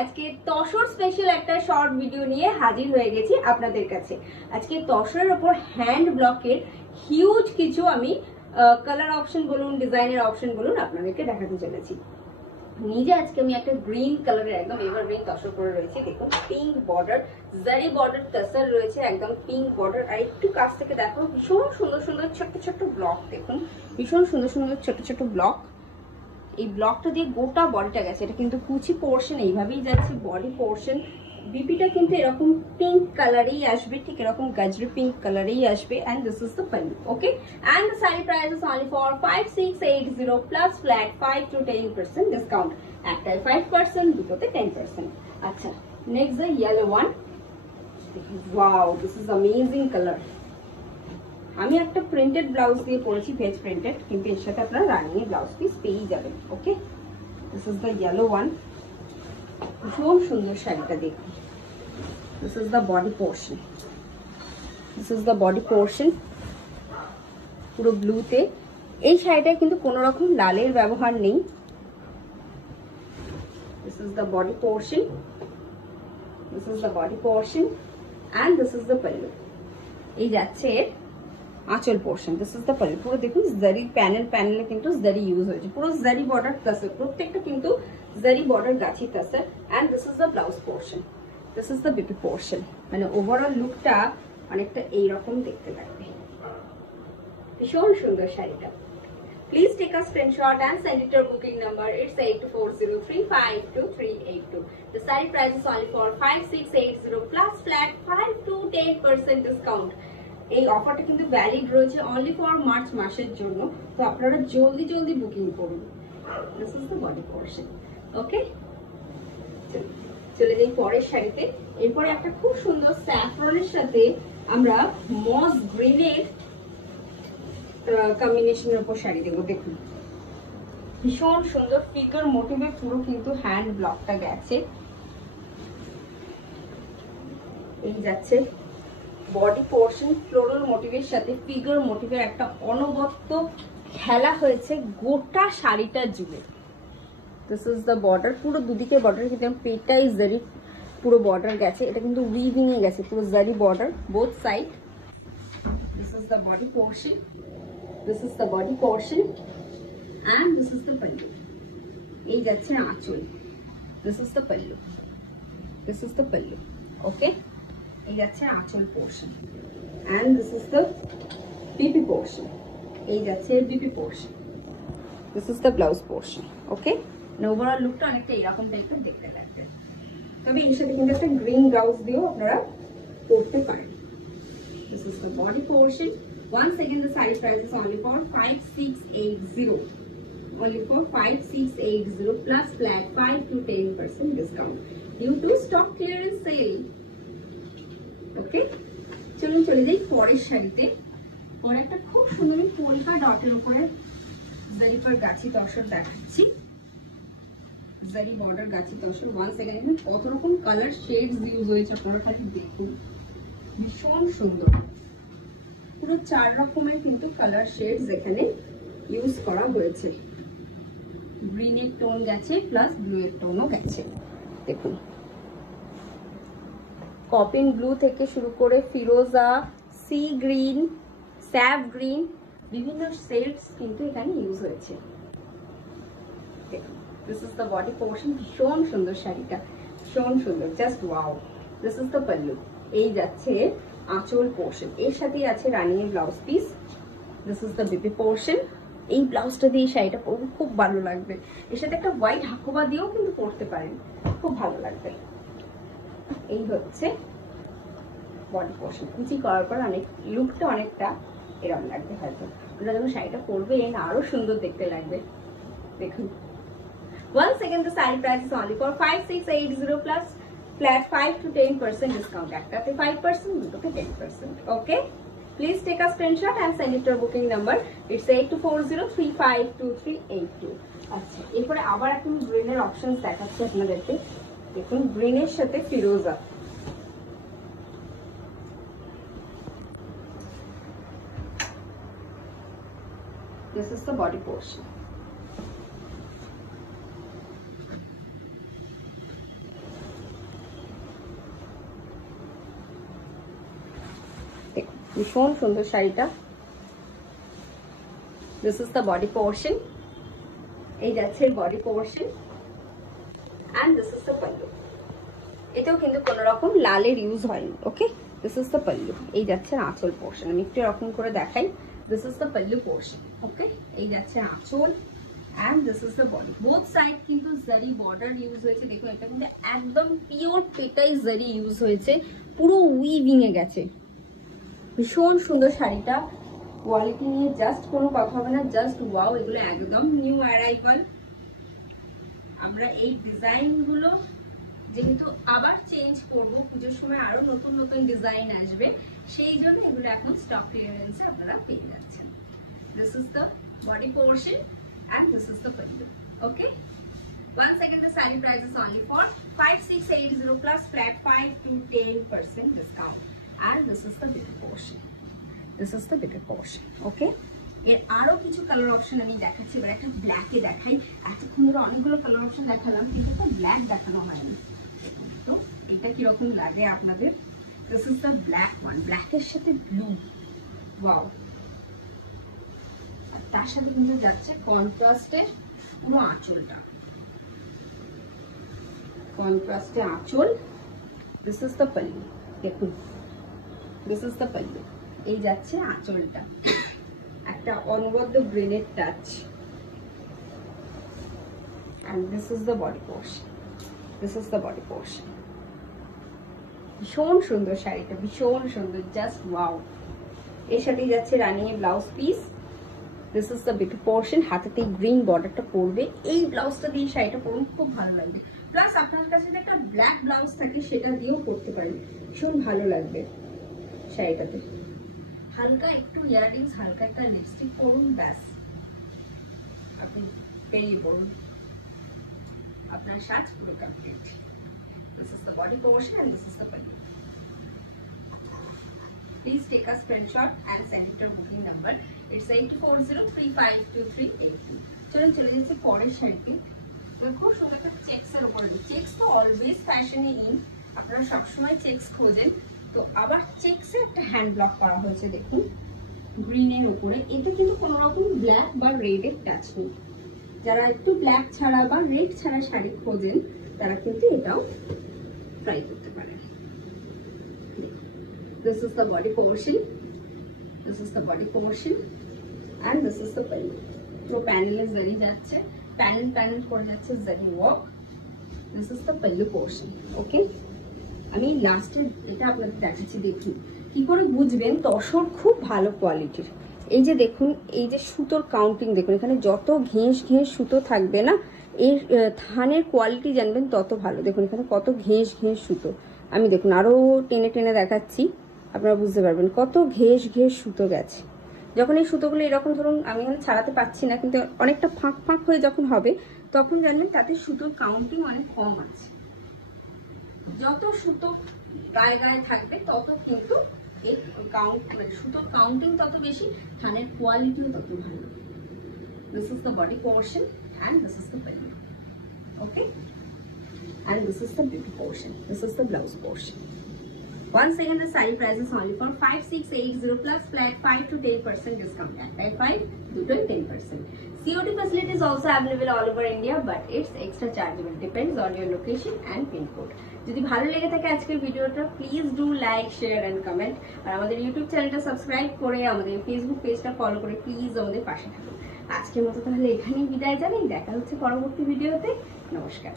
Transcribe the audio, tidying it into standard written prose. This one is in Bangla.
আজকে তসর স্পেশাল একটা শর্ট ভিডিও নিয়ে হাজির হয়ে গেছি আপনাদের কাছে। আজকে তসরের উপর হ্যান্ড ব্লকের হিউজ কিছু আমি কালার অপশন বলুন, ডিজাইনের অপশন বলুন আপনাদেরকে দেখাতে চলেছি। নিজে আজকে আমি একটা গ্রিন কালারের একদম এভারগ্রিন তসর করে রয়েছে। দেখুন পিঙ্ক বর্ডার, জারি বর্ডার তসর রয়েছে, একদম পিঙ্ক বর্ডার। আর একটু কাছ থেকে দেখো ভীষণ সুন্দর সুন্দর ছোট্ট ছোট্ট ব্লক, দেখুন ভীষণ সুন্দর সুন্দর ছোট্ট ছোট্ট ব্লক। এই ব্লকটা দিয়ে গোটা বডিটা গেছে, এটা কিন্তু কুচি পোর্শন এইভাবেই যাচ্ছে বডি পোর্শন। বিপিটা কিন্তু এরকম পিঙ্ক কালারেই আসবে, ঠিক এরকম গাজরি পিঙ্ক কালারেই আসবে। And this is the pallu. Okay, and the sari price is only for 5680 plus flat 5 to 10% discount. একটাই 5%, দুটোতে 10%। আচ্ছা, next the yellow one. Wow, this is amazing colour. আমি একটা প্রিন্টেড ব্লাউজ দিয়ে পরেছি, ভেজ প্রিন্টেড, কিন্তু এর সাথে আপনারা রানিং ব্লাউজ পিস পেয়েই যাবেন। Okay, this is the yellow one. ভীষণ সুন্দর শাড়িটা দেখুন। This is the body portion, this is the body portion পুরো ব্লুতে। এই শাড়িটায় কিন্তু কোনো রকম লালের ব্যবহার নেই। This is the body portion, this is the body portion and this is the pallu. এই যাচ্ছে আঁচল portion, this is the pallu. পুরো দেখুন জারি প্যানেলে কিন্তু জারি ইউজ হয়েছে, পুরো জারি বর্ডার তাসর, প্রত্যেকটা কিন্তু জারি বর্ডার গাছি তাসর। And this is the blouse portion, this is the BP portion. মানে ওভারঅল লুকটা অনেকটা এইরকম দেখতে লাগবে। ভীষণ সুন্দর শাড়িটা। Please take a screenshot and send it to our booking number. It's 8240352382. The saree price is only for 5680 plus flat 5 to 10% discount. এই অফারটা কিন্তু ভ্যালিড রয়েছে অনলি ফর মার্চ মাসের জন্য, তো আপনারা জলদি জলদি বুকিং করুন। This is the body portion. Okay, চলে যাই পরের শাড়িতে। এরপরে একটা খুব সুন্দর স্যাফরনের সাথে আমরা মস গ্রিনের কম্বিনেশনের উপর শাড়ি দেবো। দেখুন ভীষণ সুন্দর ফিগার মোটিভে পুরো কিন্তু হ্যান্ড ব্লকটা গেছে। এই যাচ্ছে বডি পোর্শন, ফ্লোরাল মোটিভের সাথে ফিগার মোটিভের একটা অনবদ্য খেলা হয়েছে গোটা শাড়িটা জুড়ে। দিস ইজ দ্য বর্ডার, পুরো দুদিকে বর্ডার, কিন্তু পেটাই জারি পুরো বর্ডার গেছে। এটা কিন্তু উইভিং এ গেছে, পুরো zari border both side. This is the body portion, this is the body portion and this is the pallu. এই যাচ্ছে আঁচল, this is the pallu, this is the pallu. Okay, এই যাচ্ছে আঁচল portion and this is the BP portion. এই যাচ্ছে BP portion, this is the blouse portion. Okay, overall লুকটা অনেকটা এরকম টাইপের দেখতে লাগবে। তবে এর সাথে কিন্তু একটা গ্রিন ব্লাউজ দিয়েও আপনারা পরতে পারেন। This is the body portion. Once again, the saree price is only for 5680. Only for 5680 plus flat 5 to 10% discount due to stock clearance sale. ওকে, চলুন চলে যাই পরের শাড়িতে। পরে একটা খুব সুন্দর পোলকা ডটের উপরে জারিপার গাছি তসর দেখাচ্ছি। জারি বর্ডার গাছি তসর। ওয়ান্স এগেইন এখানে কত রকম কালার শেডস ইউজ হয়েছে আপনারা খালি দেখুন। ভীষণ সুন্দর, পুরো 4 রকমের কিন্তু কালার শেডস এখানে ইউজ করা হয়েছে। গ্রিনের টোন গেছে প্লাস ব্লু এর টোনও গেছে। দেখুন কপিং ব্লু থেকে শুরু করে ফিরোজা, সি গ্রিন, স্যাভ গ্রিন, বিভিন্ন শেডস কিন্তু এখানে ইউজ হয়েছে। দেখুন this is the body portion. ভীষণ সুন্দর শাড়িটা, ভীষণ সুন্দর, just wow. This is the pallu. এই যাচ্ছে আঁচল পোর্শন, এর সাথেই আছে রানিং এর blouse piece. This is the BP portion. এই ব্লাউজটা দিয়ে শাড়িটা পরতে খুব ভালো লাগবে। এর সাথে একটা হোয়াইট হাকোবা দিয়েও কিন্তু পরতে পারেন, খুব ভালো লাগবে। এই হচ্ছে বডি পোর্শন। কুচি করার পর অনেক লুকটা অনেকটা এরকম লাগবে, হয়তো আপনারা যখন শাড়িটা পরবেন আরো সুন্দর দেখতে লাগবে। দেখুন once again the saree price is only for 5680 plus flat 5 to 10% discount. একটাতে 5%, দুটোতে 10%. Okay, please take a screenshot and send it to our booking number. It's 8240352382. আচ্ছা, এরপরে আবার এখন গ্রিনের অপশনস দেখাচ্ছি আপনাদেরকে। দেখুন গ্রিনের সাথে ফিরোজা। This is the body portion. ভীষণ সুন্দর শাড়িটা। This is the body portion, এই যাচ্ছে body portion and this is the pallu. এটাও কিন্তু কোনো রকম লালের ইউজ হয়নি। Okay, this is the pallu, এই যাচ্ছে আঁচল পোর্শন। আমি একটু এরকম করে দেখাই। This is the pallu portion. Okay, এই যাচ্ছে আঁচল and this is the body. both side কিন্তু জারি বর্ডার ইউজ হয়েছে। দেখুন এটা কিন্তু একদম পিওর পেটাই জারি ইউজ হয়েছে, পুরো উইভিং এ গেছে। ভীষণ সুন্দর শাড়িটা, কোয়ালিটি নিয়ে জাস্ট কোনো কথা হবে না, জাস্ট ওয়াও। এগুলো একদম নিউ অ্যারাইভাল। আমরা এই ডিজাইন গুলো যেহেতু আবার চেঞ্জ করব, পুজোর সময় আরো নতুন নতুন ডিজাইন আসবে, সেই জন্য এগুলো এখন স্টক ক্লিয়ারেন্সে আপনারা পেয়ে যাচ্ছেন। This is the body portion and this is the pallu. Okay, once again the saree price is only for 5680 plus flat 5 to 10% discount, and this is the bigger portion. This is the bigger portion. Okay, এর আরো কিছু কালার অপশন আমি দেখাচ্ছি। এবার একটা ব্ল্যাক এ দেখাই। এতক্ষণ ধরে অনেকগুলো কালার অপশন দেখালাম, কিন্তু একটা ব্ল্যাক দেখানো হয়নি। তো এটা কি রকম লাগে আপনাদের? This is the black one, black এর সাথে ব্লু। ওয়াও, তার সাথে কিন্তু যাচ্ছে কন্ট্রাস্টের পুরো আঁচলটা, কন্ট্রাস্টে আঁচল। দিস ইজ দ্য পাল্লু, দেখুন দিস ইজ দ্য পাল্লু, এই যাচ্ছে আঁচলটা, একটা অনবদ্য গ্রেনের touch. and this is the body portion. this is the body portion. ভীষণ সুন্দর শাড়িটা, ভীষণ সুন্দর, জাস্ট ওয়াও। এর সাথে যাচ্ছে running blouse piece. This is the big portion, হাতেতে গ্রিন বর্ডারটা পড়বে। এই ব্লাউজটা দিয়ে শাড়িটা পরুন, খুব ভালো লাগবে। প্লাস আপনার কাছে যে একটা ব্ল্যাক ব্লাউজ থাকে সেটা দিয়েও পরতে পারেন, ভীষণ ভালো লাগবে শাড়িটাতে। হালকা একটু ইয়াররিংস, হালকা একটা লিপস্টিক পরুন, ব্যাস আপনি বেরিয়ে পড়ুন, আপনার সাজ পুরো complete. This is the body portion and this is the pallu. Please take a screenshot and send it to our booking number. It's 84035238. চলুন চলে যাচ্ছে পরের শাড়িটি। খুব সুন্দর একটা চেক্স এর উপর। চেক্স তো অলওয়েজ ফ্যাশনে ইন, আপনারা সবসময় চেক্স খোঁজেন, তো আবার চেক্স এর একটা হ্যান্ড ব্লক করা হয়েছে দেখুন গ্রিনের উপরে। এটা কিন্তু কোনো রকম ব্ল্যাক বা রেড এর টাচ নেই। যারা একটু ব্ল্যাক ছাড়া বা রেড ছাড়া শাড়ি খোঁজেন তারা কিন্তু এটাও ট্রাই করতে পারেন। This is the body portion. This is the body portion, and this is the pallu. तो panel is zari যাচ্ছে, panel করে যাচ্ছে zari work. This is the pallu portion. Okay. আমি লাস্টে এটা আপনাদের দেখাচ্ছি, দেখুন কি করে বুঝবেন তসর খুব ভালো কোয়ালিটির। এই যে দেখুন, এই যে সুতোর কাউন্টিং দেখুন, এখানে যত ঘেঁষ ঘেঁষ সুতো থাকবে না, এর থানের কোয়ালিটি জানবেন তত ভালো। দেখুন এখানে কত ঘেঁষ ঘেঁষ সুতো। আমি দেখুন আরো টেনে টেনে দেখাচ্ছি, আপনারা বুঝতে পারবেন কত ঘেঁষ ঘেঁষ সুতো গেছে। যখন এই সুতোগুলো এরকম ধরুন আমি এখানে ছাড়াতে পারছি না, কিন্তু অনেকটা ফাঁক ফাঁক হয়ে যখন হবে তখন জানবেন তাতে সুতোর কাউন্টিং অনেক কম আছে। যত সুতো গায়ে গায়ে থাকবে তত কিন্তু এই সুতোর কাউন্টিং তত বেশি, থানের কোয়ালিটিও তত ভালো। This is the body portion and this is the pallu. Okay, and this is the beauty portion. This is the blouse portion. Once again, the saree price is only for 5680 plus flat 5 to 10% discount. At 5 to 10%. COD facility is also available all over India, but it's extra chargeable. Depends on your location and pin code. যদি ভালো লেগে থাকে আজকের ভিডিওটা, please do like, share and comment. আর আমাদের ইউটিউব চ্যানেলটা সাবস্ক্রাইব করে আমাদের ফেসবুক পেজটা ফলো করে প্লিজ আমাদের পাশে থাকুন। আজকের মতো তাহলে এখানেই বিদায় জানাই, দেখা হচ্ছে পরবর্তী ভিডিওতে। নমস্কার।